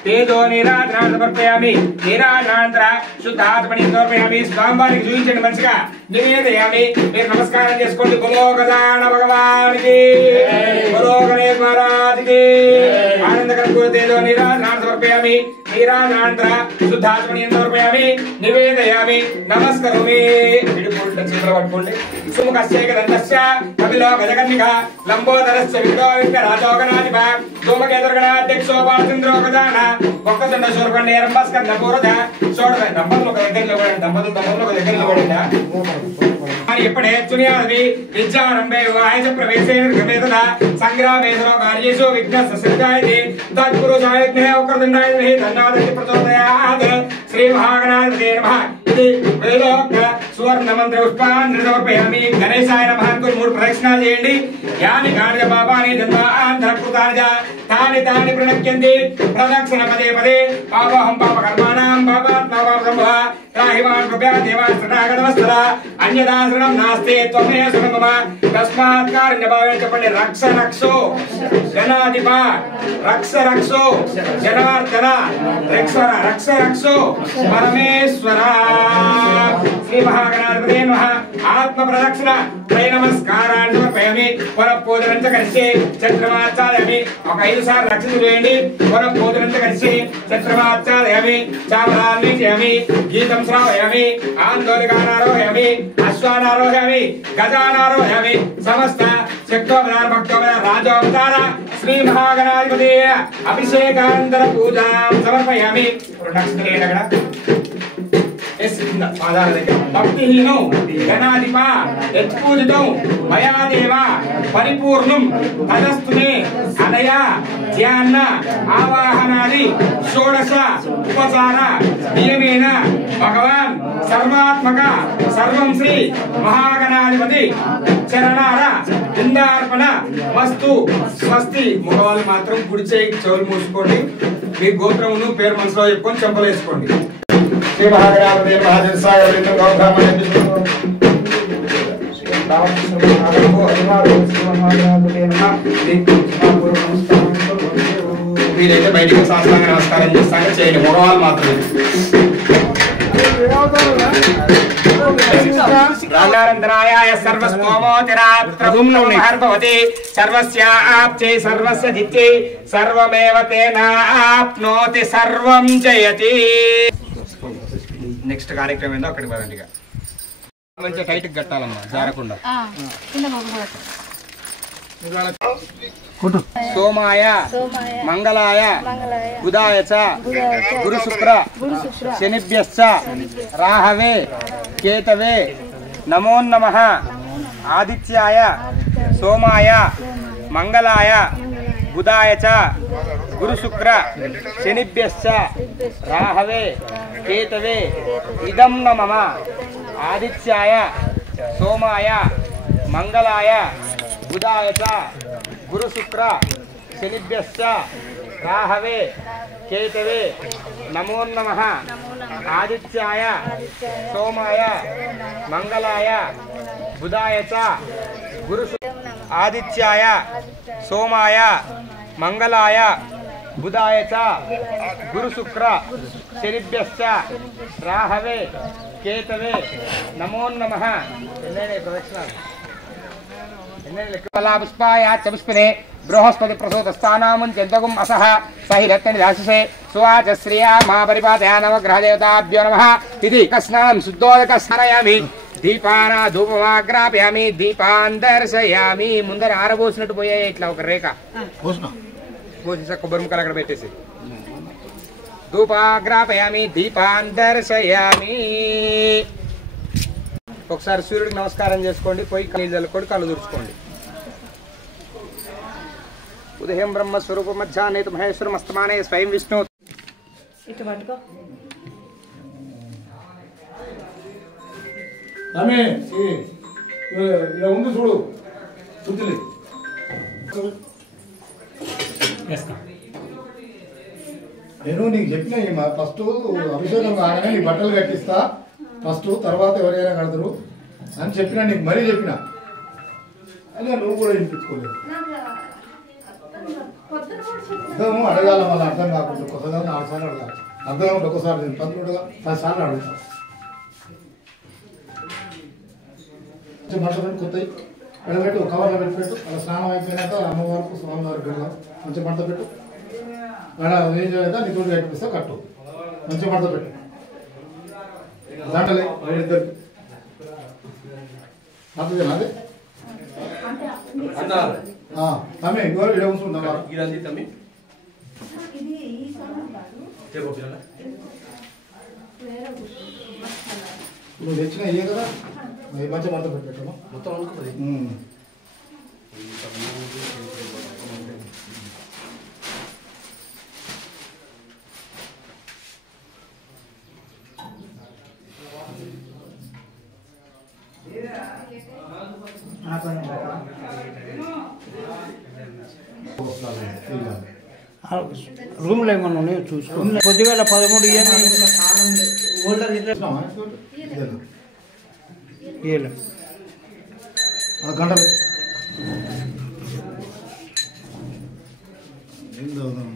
తేజో నీరాజనాన్ని సమర్పయామి. నీరాజనానంతర శుద్ధాత్మని సమర్పయామి. స్వామివారికి చూపించండి, మంచిగా నివేదయామి. మీరు నమస్కారం చేసుకోండి. బలో గజాన భగవానికి, బలో గణేశ్ మహారాజ్కి. ఆనంద కర్పూర తేజో నీరాజనాన్ని సమర్పయామి. నీరాజనానంతర శుద్ధాత్మని సమర్పయామి. నివేదయామి. నమస్కరోమి. చేతులు పట్టుకోండి. సుముఖస్యేక దంతస్య కపిలో గజకన్నిక లంబోదరస్య విగ్రహో విఘ్నరాజోగణాధిప ధూమకేతుర్గణాధ్యక్షో బాలచంద్రో గజాన ఒక్కదండ శూర్పండి రంభస్కంద పూరద షోడశ. దంపతులు ఒక దగ్గరలో కూడా దంపతులు ఒక దగ్గరలో కూడా ఎప్పుడే చునియాది విద్యారంభే వివాహ ప్రవేశే నిర్గమేతన సంగ్రామేతరో కార్యేషు విఘ్నస్య సిద్ధాయతి తత్పురుషాయజ్ఞే వక్రదండాయ ధన్యవాదాలు ప్రచోదయాత్. శ్రీ మహాగణాధిపతే నమః. ఇది వేదోక్త సువర్ణ మంత్ర పుష్పాన్ని సమర్పయామి. గణేశాయ నమః అనుకుని 3 ప్రదక్షిణాలు చేయండి. యాని కాని పాపాని జన్మాంతరకృతాని తాని తాని ప్రణక్యంతి ప్రదక్షిణ పదే పదే. పాపహం పాప కర్మాణం పాపాత్మా పాప సంభవ త్రాహిమాన్ కృపయా దేవాశ్రణాగతవస్తర అన్యదా శరణం నాస్తే త్వమే శరణం మమ తస్మాత్ కారుణ్యభావేన చెప్పండి. రక్ష రక్షో గణాధిప రక్ష రక్షో జనార్దన రక్షర రక్ష రక్షో పరమేశ్వర. శ్రీ మహాగణాధిపతే నమః. ఆత్మ ప్రదక్షిణ త్రయ నమస్కారాన్ని సమర్పయామి. పునఃపూజనం చ కరిష్యే చంద్రమాచార్యామి. ఒక 5 సార్లు రక్షణ చేయండి. పునఃపూజనం చ కరిష్యే చంద్రమాచార్యామి. చామరాన్ని చేయామి. గీతం శ్రావయామి. ఆందోళకానారోహయామి. అశ్వానారోహయామి. గజానారోహయామి. సమస్త శక్తోపదార భక్తోపదార రాజోపదార శ్రీ మహాగణాధిపతే అభిషేకానంతర పూజాం సమర్పయామి. భక్తిహీనం గణాధిప యత్పూజితం మయా దేవ పరిపూర్ణం తదస్తుమే అనయా ధ్యాన ఆవాహనాది షోడశ ఉపచార నియమేన భగవాన్ సర్వాత్మక సర్వం శ్రీ మహాగణాధిపతి చరణార బృందార్పణ మస్తు స్వస్తి. మగవాళ్ళు మాత్రం కుడి చేయి చెవులు మూసుకోండి. మీ గోత్రమును పేరు మనసులో చెప్పుకొని చెంపలేసుకోండి. శ్రీ మహాగణాధిపతే మహాదేవసాయ వీరైతే బయటికి సాష్టాంగ నమస్కారం చేస్తాక చేయండి. మగవాళ్ళు మాత్రమే. రాండారంధ్రాయ సర్వస్తోమోతిరాత్రభవతి సర్వస్యాప్చై సర్వస్య జిత్యై సర్వమేవ తేనాప్నోతి సర్వం జయతి. నెక్స్ట్ కార్యక్రమం ఏందో అక్కడికి పదండి. ఇక మంచిగా టైట్కి కట్టాలమ్మా, జారకుండా. సోమాయ మంగళాయ బుధాయ చ గురు శుక్ర శనిభ్యశ్చ రాహవే కేతవే నమో నమః. ఆదిత్యాయ సోమాయ మంగళాయ బుధాయ చ గురు శుక్ర శనిభ్యశ్చ రాహవే కేతవే ఇదం నమః. ఆదిత్యాయ సోమాయ మంగళాయ బుధాయ చ గురు శుక్ర శనిభ్యశ్చ రాహవే కేతవే నమో నమః. ఆదిత్యాయ సోమాయ మంగళాయ బుధాయ చ గురు ఆదిత్యాయ సోమాయ మంగళాయ బుధాయ చ గురు శుక్ర శనిభ్యశ్చ రాహవే కేతవే నమో నమః. ఎన్నైనా ప్రదక్షిణాలు పుష్పాయాచపుష్పినే బృహస్పతి ప్రసూతస్థానాముం చందగుం అసహ సహిరత్ని రాశసే సువాచ శ్రియా మా పరిపాతయా నవగ్రహదేవతాభ్యో నమః. ఇది స్నానం శుద్ధోదక స్నానయామి. దీపాన ధూపమాగ్రాపయామి. దీపాన్ దర్శయామి. ముందర ఆరబోసినట్టు పోయాయి ఇట్లా ఒక రేఖ పోసి కొబ్బరి ముక్కలు అక్కడ పెట్టేసి ధూపాగ్రాపయామి. దీపాన్ దర్శయామి. ఒకసారి సూర్యుడికి నమస్కారం చేసుకోండి. పోయి నీళ్ళు చల్లుకోండి, కళ్ళు తుడుచుకోండి. ఉదయం బ్రహ్మస్వరూప మధ్యాహ్నే మహేశ్వరం అస్తమానే స్వయం విష్ణు. ఇటు పట్టుకో. ఉంది చూడు బుద్ధిలే. నేను నీకు చెప్పిన ఫస్ట్ అభిషేకం కాగానే నీ బట్టలు కట్టిస్తా ఫస్ట్, తర్వాత ఎవరైనా కడతారు అని చెప్పినా నీకు మరీ చెప్పిన. అలా నువ్వు కూడా వినిపించుకోలేదు. అర్థము అడగాల మళ్ళీ అర్థం కాకుండా కొత్తగా 4 సార్లు అడగాలి. అర్థం ఉంటే ఒకసారి నేను 10 సార్లు అడుగుతాను. మంట పెట్టి కొత్తవి ఎడబెట్టు, కవర్లో పెట్టిపెట్టు. అలా స్నానం అయిపోయినాక అమ్మవారికి స్వామివారికి పెడదాం. మంచి మంట పెట్టు. అలా ఏం చేయలేక నీ తోటి కట్టిపిస్తా, కట్టు. మంచి మంట పెట్టు. దాంట్లే ఇద్దరికి అంతేనా? అదే తమ్మి ఇంకోరు ఇడ కూర్చుంటావా? నువ్వు తెచ్చిన ఇయ్యే కదా, మంచి మంట పెట్టాము మొత్తం. రూమ్ లో ఏమన్నా ఉన్నాయో చూసుకో. కొద్దిగా 13 గంట ఏం చదువుదాం.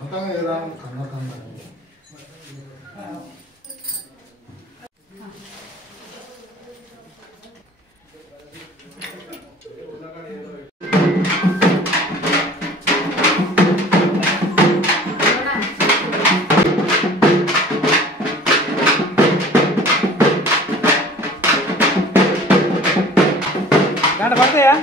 అంతా ఏదా కన్న కన్న పడతాయా?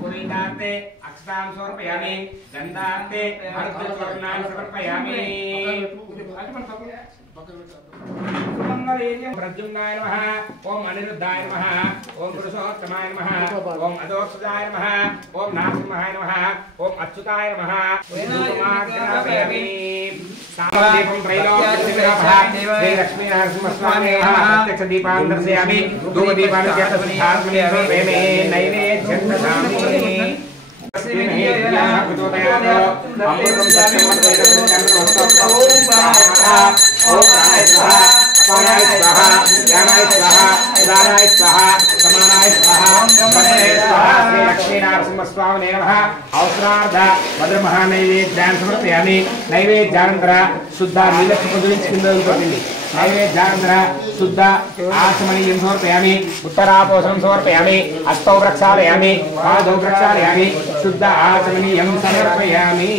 पुरीदान्ते अक्षतां समर्पयामि गन्धान्ते अर्धचूर्णानि समर्पयामि प्रद्युम्नाय नमः ओम अनिरुद्धाय नमः ओम पुरुषोत्तमाय नमः ओम अदोक्षजाय नमः ओम नारसिंहाय नमः ओम अच्युताय नमः सामदीपं त्रैलोक्यनिवासः श्री लक्ष्मी नरसिंहस्वामिनः प्रत्यक्ष दीपान् दर्शयामि धूपदीपान् वेमे नैवेद्यं ददामि लक्ष्मीनारसिंहस्वामिने नमः अवसरार्थ भद्रमहानैवेद्यान् समर्पयामि नैवेद्यानंतर शुद्ध नीलक्षुपदुलिंद नैवेद्यानंतर शुद्ध आचमनीयं समर्पयामि उत्तरापोषणं समर्पयामि हस्तौ प्रक्षालयामि पादौ प्रक्षालयामि शुद्ध आचमनीयं समर्पयामि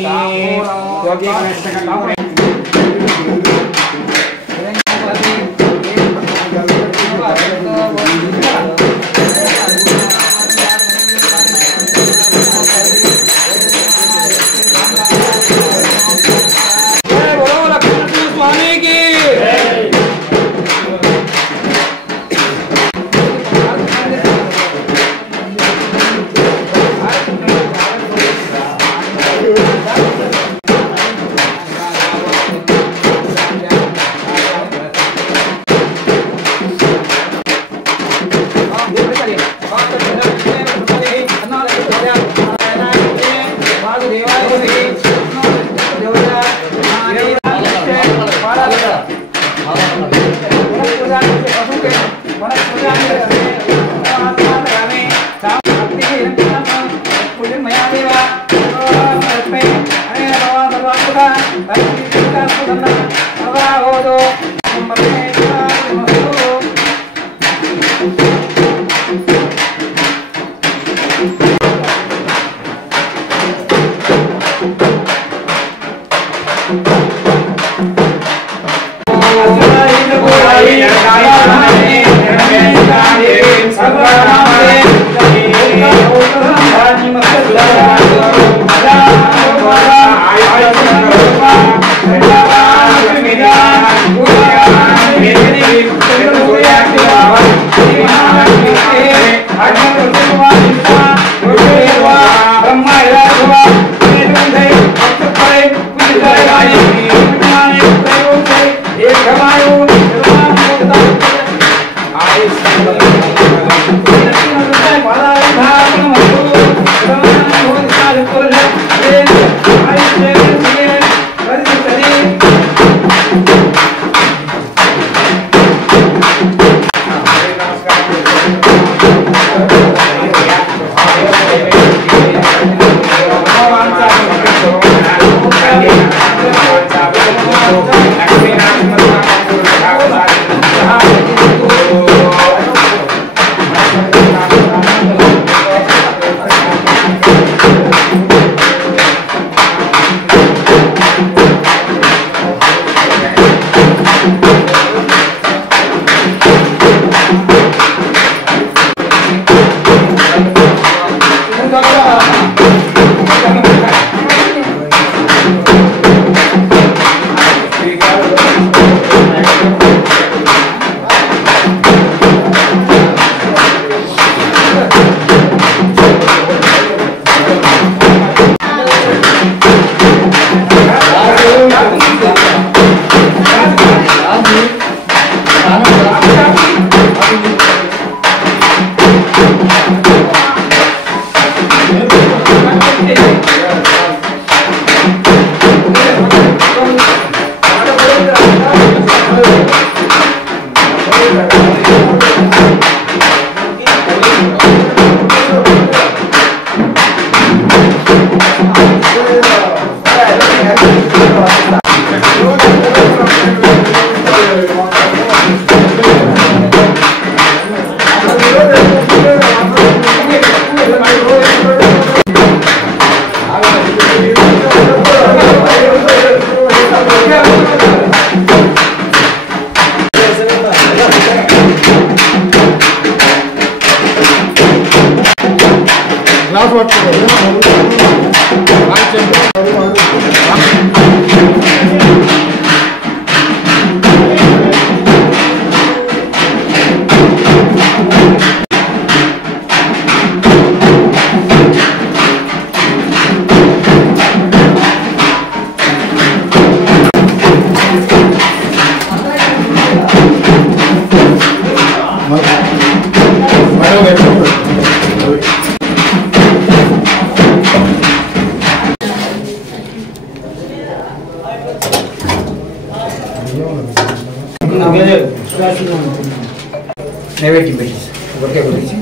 నైవేద్యం పెట్టేసి ఒకటే గురించి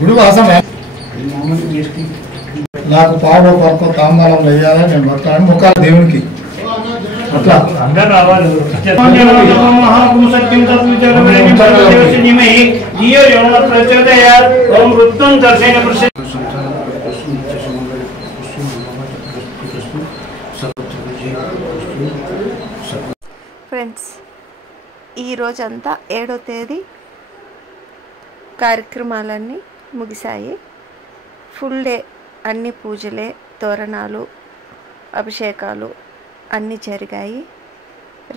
గుడి వాసన నాకు పావు పరకో తాంబాలం వేయాలని నేను భక్తాను ముఖాలు దేవునికి అట్లా అందరూ రావాలి మహాపురుషత్యం వృత్తం దర్శన ఫ్రెండ్స్, ఈరోజంతా 7వ తేదీ కార్యక్రమాలన్నీ ముగిశాయి. ఫుల్ డే అన్ని పూజలే, తోరణాలు, అభిషేకాలు అన్నీ జరిగాయి.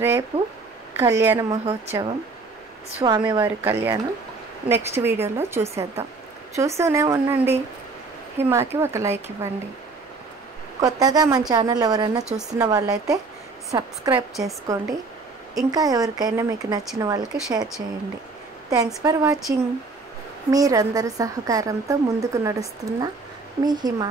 రేపు కళ్యాణ మహోత్సవం, స్వామివారి కళ్యాణం నెక్స్ట్ వీడియోలో చూసేద్దాం. చూస్తూనే ఉండండి. హిమాకి ఒక లైక్ ఇవ్వండి. కొత్తగా మన ఛానల్ ఎవరైనా చూస్తున్న వాళ్ళైతే సబ్స్క్రైబ్ చేసుకోండి. ఇంకా ఎవరికైనా మీకు నచ్చిన వాళ్ళకి షేర్ చేయండి. Thanks for watching. మీరందరూ సహకారంతో ముందుకు నడుస్తున్న మీ హిమ.